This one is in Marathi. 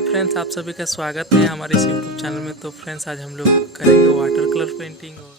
हाय फ्रेंड्स, आप सभी का स्वागत है हमारे इस यूट्यूब चैनल में। तो फ्रेंड्स, आज हम लोग करेंगे वाटर कलर पेंटिंग। और